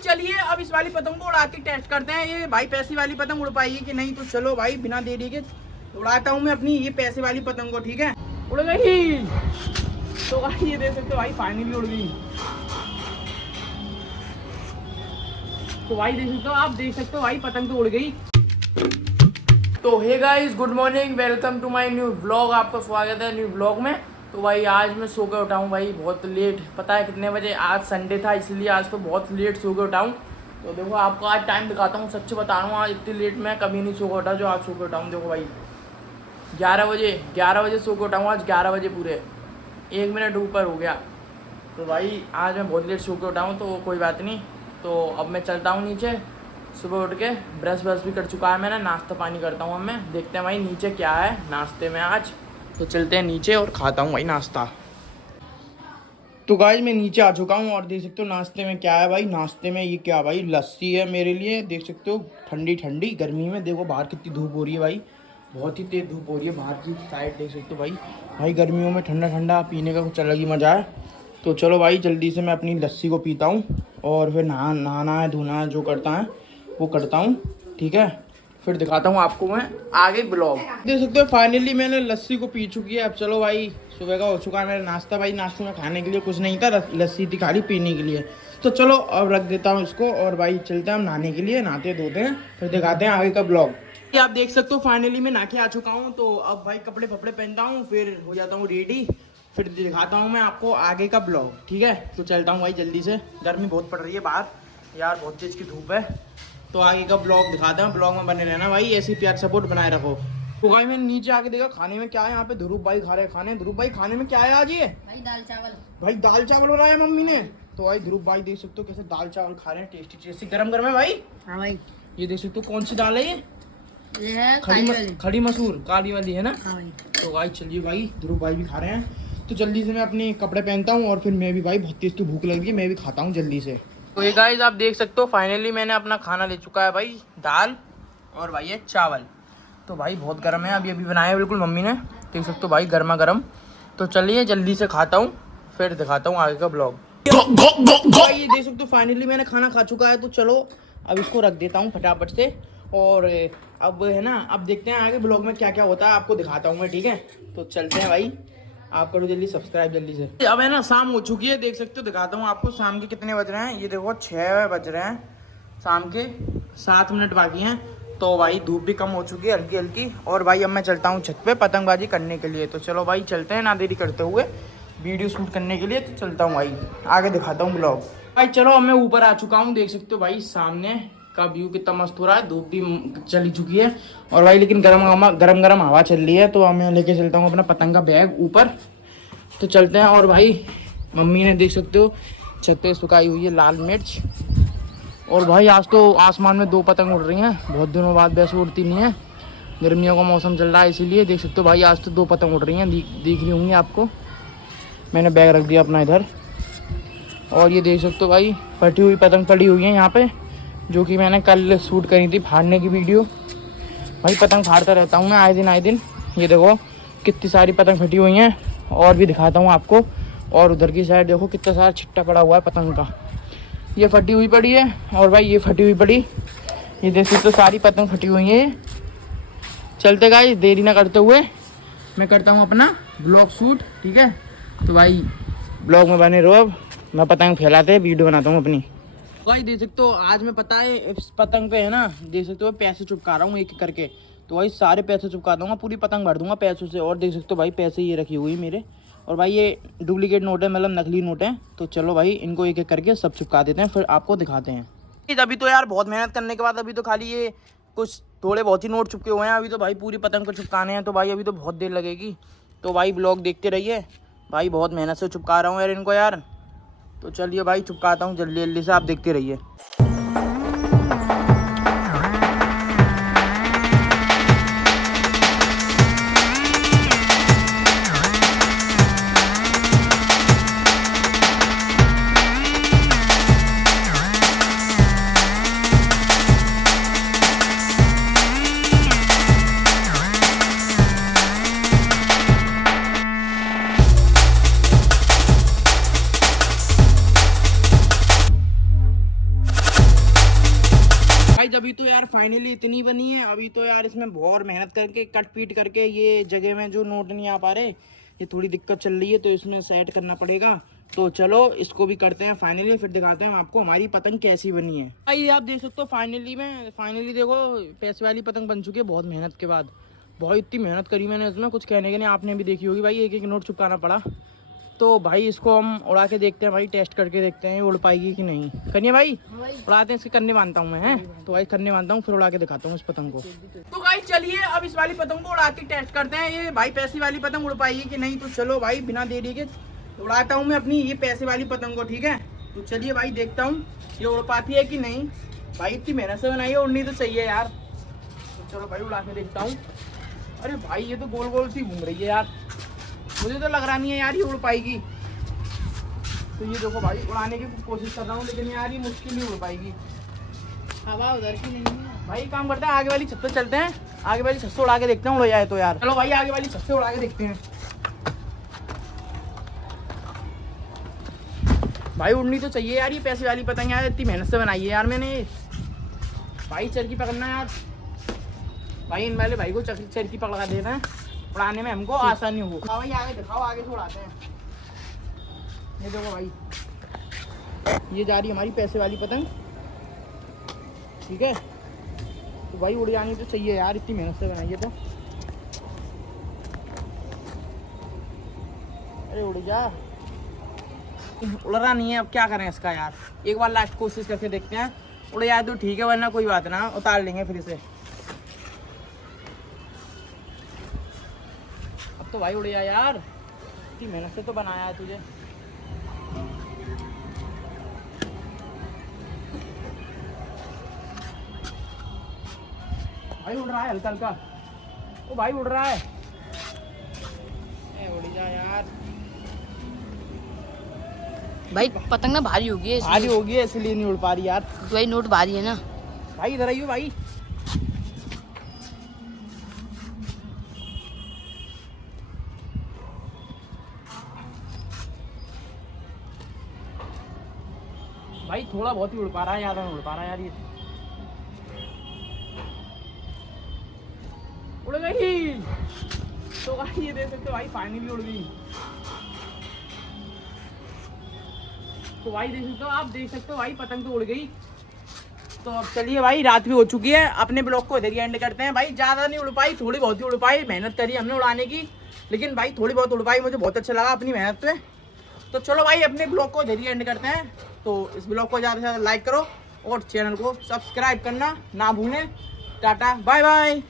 चलिए अब इस वाली पतंग को उड़ा के टेस्ट करते हैं, ये भाई पैसे वाली पतंग उड़ पाएगी कि नहीं। तो चलो भाई बिना देरी के उड़ाता हूँ मैं अपनी ये पैसे वाली पतंग को, ठीक है। उड़ गई। तो भाई ये देख सकते हो भाई फाइनली उड़ गई। तो भाई देख सकते हो, आप देख सकते हो भाई पतंग तो उड़ गई। तो hey guys, good morning, welcome to my new vlog. आपका स्वागत है न्यू व्लॉग में। तो भाई आज मैं सो के उठा हूँ भाई बहुत लेट, पता है कितने बजे? आज संडे था इसलिए आज तो बहुत लेट सो के उठा हूँ। तो देखो आपको आज टाइम दिखाता हूँ, सच्ची बता रहा हूँ आज इतनी लेट मैं कभी नहीं सो के उठा जो आज सो के उठा हूँ। देखो भाई 11 बजे सो के उठा हूँ आज, 11 बजे पूरे 1 मिनट ऊपर हो गया। तो भाई आज मैं बहुत लेट सो के उठा हूँ, तो कोई बात नहीं। तो अब मैं चलता हूँ नीचे, सुबह उठ के ब्रश भी कर चुका है मैंने, नाश्ता पानी करता हूँ। अब मैं देखते हैं भाई नीचे क्या है नाश्ते में आज। तो चलते हैं नीचे और खाता हूँ भाई नाश्ता। तो गाइस मैं नीचे आ चुका हूँ और देख सकते हो नाश्ते में क्या है भाई। नाश्ते में ये क्या भाई, लस्सी है मेरे लिए, देख सकते हो ठंडी ठंडी गर्मी में। देखो बाहर कितनी धूप हो रही है भाई, बहुत ही तेज़ धूप हो रही है बाहर की साइड, देख सकते हो भाई। भाई गर्मियों में ठंडा ठंडा पीने का कुछ अलग ही मज़ा है। तो चलो भाई जल्दी से मैं अपनी लस्सी को पीता हूँ और फिर नहाना है धोना है जो करता है वो करता हूँ, ठीक है। फिर दिखाता हूँ आपको मैं आगे ब्लॉग। देख सकते हो फाइनली मैंने लस्सी को पी चुकी है। अब चलो भाई सुबह का हो चुका है मेरा नाश्ता। भाई नाश्ते में खाने के लिए कुछ नहीं था, लस्सी थी खाली पीने के लिए। तो चलो अब रख देता हूँ इसको और भाई चलते हैं हम नहाने के लिए, नहाते धोते हैं फिर दिखाते हैं आगे का ब्लॉग। आप देख सकते हो फाइनली मैं नहा के आ चुका हूँ। तो अब भाई कपड़े पहनता हूँ, फिर हो जाता हूँ रेडी, फिर दिखाता हूँ मैं आपको आगे का ब्लॉग, ठीक है। तो चलता हूँ भाई जल्दी से, गर्मी बहुत पड़ रही है बाहर यार, बहुत तेज की धूप है। तो आगे का ब्लॉग दिखाते हैं, ब्लॉग में बने रहना भाई, ऐसी प्यार सपोर्ट बनाए रखो। तो भाई मैंने नीचे आके देखा खाने में क्या है, यहाँ पे ध्रुव भाई खा रहे हैं खाने। ध्रुव भाई खाने में क्या है आज? ये भाई दाल चावल। भाई दाल चावल बनाया मम्मी ने। तो भाई ध्रुव भाई देख सकते हो कैसे दाल चावल खा रहे हैं, टेस्टी टेस्टी गरम गरम है भाई। हाँ भाई ये देख सकते हो कौन सी दाल है ये है खड़ी मसूर काली वाली है ना। हाँ भाई। तो भाई चलिए भाई ध्रुव भाई भी खा रहे हैं। तो जल्दी से मैं अपने कपड़े पहनता हूँ और फिर मैं भी भाई बहुत तेज तो भूख लग रही है, मैं भी खाता हूँ जल्दी से। तो ये गाइस आप देख सकते हो फाइनली मैंने अपना खाना ले चुका है भाई, दाल और भाई ये चावल। तो भाई बहुत गर्म है, अभी बनाया बिल्कुल मम्मी ने, देख सकते हो भाई गर्मा गर्म। तो चलिए जल्दी से खाता हूँ फिर दिखाता हूँ आगे का ब्लॉग। भाई ये देख सकते हो फाइनली मैंने खाना खा चुका है। तो चलो अब इसको रख देता हूँ फटाफट से और अब है ना, अब देखते हैं आगे ब्लॉग में क्या क्या होता है, आपको दिखाता हूँ मैं, ठीक है। तो चलते हैं भाई, आप करो जल्दी सब्सक्राइब जल्दी से। अब है ना शाम हो चुकी है, देख सकते हो दिखाता हूँ आपको शाम के कितने बज रहे हैं। ये देखो 6 बज रहे हैं, शाम के 7 मिनट बाकी हैं। तो भाई धूप भी कम हो चुकी है हल्की हल्की। और भाई अब मैं चलता हूँ छत पे पतंगबाजी करने के लिए। तो चलो भाई चलते हैं ना देरी करते हुए वीडियो शूट करने के लिए। तो चलता हूँ भाई आगे दिखाता हूँ ब्लॉग। भाई चलो अब मैं ऊपर आ चुका हूँ, देख सकते हो भाई सामने का व्यू कितना मस्त हो रहा है, धूप भी चली चुकी है और भाई लेकिन गरम हवा चल रही है। तो अब मैं लेके चलता हूँ अपना पतंग का बैग ऊपर। तो चलते हैं। और भाई मम्मी ने देख सकते हो छत पे सुखाई हुई है लाल मिर्च। और भाई आज तो आसमान में 2 पतंग उड़ रही हैं, बहुत दिनों बाद वैसे उड़ती नहीं है, गर्मियों का मौसम चल रहा है इसीलिए। देख सकते हो भाई आज तो 2 पतंग उड़ रही हैं, दिख रही होंगी आपको। मैंने बैग रख दिया अपना इधर। और ये देख सकते हो भाई फटी हुई पतंग पड़ी हुई है यहाँ पे, जो कि मैंने कल शूट करी थी फाड़ने की वीडियो। भाई पतंग फाड़ता रहता हूँ मैं आए दिन। ये देखो कितनी सारी पतंग फटी हुई हैं और भी दिखाता हूँ आपको। और उधर की साइड देखो कितना सारा छिट्टा पड़ा हुआ है पतंग का, ये फटी हुई पड़ी है। और भाई ये फटी हुई पड़ी, ये देख सकते हो सारी पतंग फटी हुई हैं। चलते गाइस देरी ना करते हुए मैं करता हूँ अपना ब्लॉग शूट, ठीक है। तो भाई ब्लॉग में बने रहो, अब मैं पतंग फैलाते वीडियो बनाता हूँ अपनी। भाई देख सकते हो आज मैं पता है इस पतंग पे है ना, देख सकते हो पैसे चिपका रहा हूँ एक एक करके। तो भाई सारे पैसे चिपका दूंगा, पूरी पतंग भर दूंगा पैसों से। और देख सकते हो भाई पैसे ये रखी हुई मेरे। और भाई ये डुप्लीकेट नोट है, मतलब नकली नोट है। तो चलो भाई इनको एक एक करके सब चिपका देते हैं, फिर आपको दिखाते हैं। अभी तो यार बहुत मेहनत करने के बाद अभी तो खाली ये कुछ थोड़े बहुत ही नोट चिपके हुए हैं, अभी तो भाई पूरी पतंग को चिपकाने हैं। तो भाई अभी तो बहुत देर लगेगी। तो भाई ब्लॉग देखते रहिए भाई, बहुत मेहनत से चिपका रहा हूँ यार इनको यार। तो चलिए भाई चिपकाता हूँ जल्दी जल्दी से, आप देखते रहिए। गाइस अभी तो यार फाइनली इतनी बनी है। अभी तो यार इसमें बहुत मेहनत करके कट पीट करके ये जगह में जो नोट नहीं आ पा रहे, ये थोड़ी दिक्कत चल रही है, तो इसमें सेट करना पड़ेगा। तो चलो इसको भी करते हैं फाइनली, फिर दिखाते हैं आपको हमारी पतंग कैसी बनी है। भाई आप देख सकते हो फाइनली देखो पैसे वाली पतंग बन चुकी है बहुत मेहनत के बाद। बहुत इतनी मेहनत करी मैंने इसमें, कुछ कहने के नहीं। आपने भी देखी होगी भाई, एक एक नोट चुपकाना पड़ा। तो भाई इसको हम उड़ा के देखते हैं भाई, टेस्ट करके देखते हैं उड़ पाएगी कि नहीं। करिए भाई, उड़ाते हैं। इसके कन्ने बांधता हूँ मैं, हैं तो भाई कन्ने बांधता हूँ, फिर उड़ा के दिखाता हूँ इस पतंग को। तो भाई चलिए अब इस वाली पतंग को उड़ा के टेस्ट करते हैं, ये भाई पैसे वाली पतंग उड़ पाएगी कि नहीं। तो चलो भाई बिना देरी के उड़ाता हूँ मैं अपनी ये पैसे वाली पतंग को, ठीक है। तो चलिए भाई देखता हूँ ये उड़ पाती है कि नहीं। भाई इतनी मेहनत से बनाई है, उड़नी तो चाहिए यार। तो चलो भाई उड़ा के देखता हूँ। अरे भाई ये तो गोल गोल सी घूम रही है यार, मुझे तो लग रहा नहीं है यार ये उड़ पाएगी। तो ये देखो भाई उड़ाने की कोशिश कर रहा हूँ, लेकिन यार ये मुश्किल ही उड़ पाएगी। हवा उधर की नहीं है भाई काम करते हैं, आगे वाली छत पे चलते हैं, आगे वाली छत से उड़ा के देखते हैं उड़ जाए तो यार। चलो भाई आगे वाली छत से उड़ा के देखते हैं। भाई उड़नी तो चाहिए यार ये पैसे वाली पतंग, यार इतनी मेहनत से बनाई है यार मैंने। भाई चरखी पकड़ना यार, भाई इन वाले भाई को चरखी पकड़ा देना है, उड़ाने में हमको आसानी हो। भाई आगे दिखाओ, आगे से उड़ाते हैं। ये देखो भाई ये जा रही है हमारी पैसे वाली पतंग, ठीक है। तो भाई उड़ जानी तो चाहिए यार, इतनी मेहनत से बनाई है तो। अरे उड़ जा, उड़ रहा नहीं है, अब क्या करें इसका यार। एक बार लास्ट कोशिश करके देखते हैं, उड़ जाए तो ठीक है, वरना कोई बात ना, उतार लेंगे फिर इसे। अब तो भाई उड़ जा यार, इतनी मेहनत से तो बनाया है तुझे। भाई उड़ रहा है हल्का हल्का, ओ भाई उड़ रहा है। उड़ जा यार भाई पतंग ना भारी होगी है, भारी होगी है इसलिए नहीं उड़ पा रही यार। तो भाई नोट भारी है ना। भाई इधर आइयो भाई। भाई थोड़ा बहुत ही उड़ पा रहा है, ज्यादा नहीं उड़ पा रहा है यार ये। उड़ गई। तो भाई ये देख सकते हो भाई फाइनली उड़ गई। तो भाई देख सकते हो, आप देख सकते हो भाई पतंग तो उड़ गई। तो अब चलिए भाई रात भी हो चुकी है, अपने ब्लॉग को इधर ही एंड करते हैं। भाई ज़्यादा नहीं उड़ पाई, थोड़ी बहुत ही उड़ पाई, मेहनत करी हमने उड़ाने की, लेकिन भाई थोड़ी बहुत उड़ पाई, मुझे बहुत अच्छा लगा अपनी मेहनत पे। तो चलो भाई अपने ब्लॉग को इधर ही एंड करते हैं। तो इस ब्लॉग को ज़्यादा से ज़्यादा लाइक करो और चैनल को सब्सक्राइब करना ना भूलें। Tata bye bye.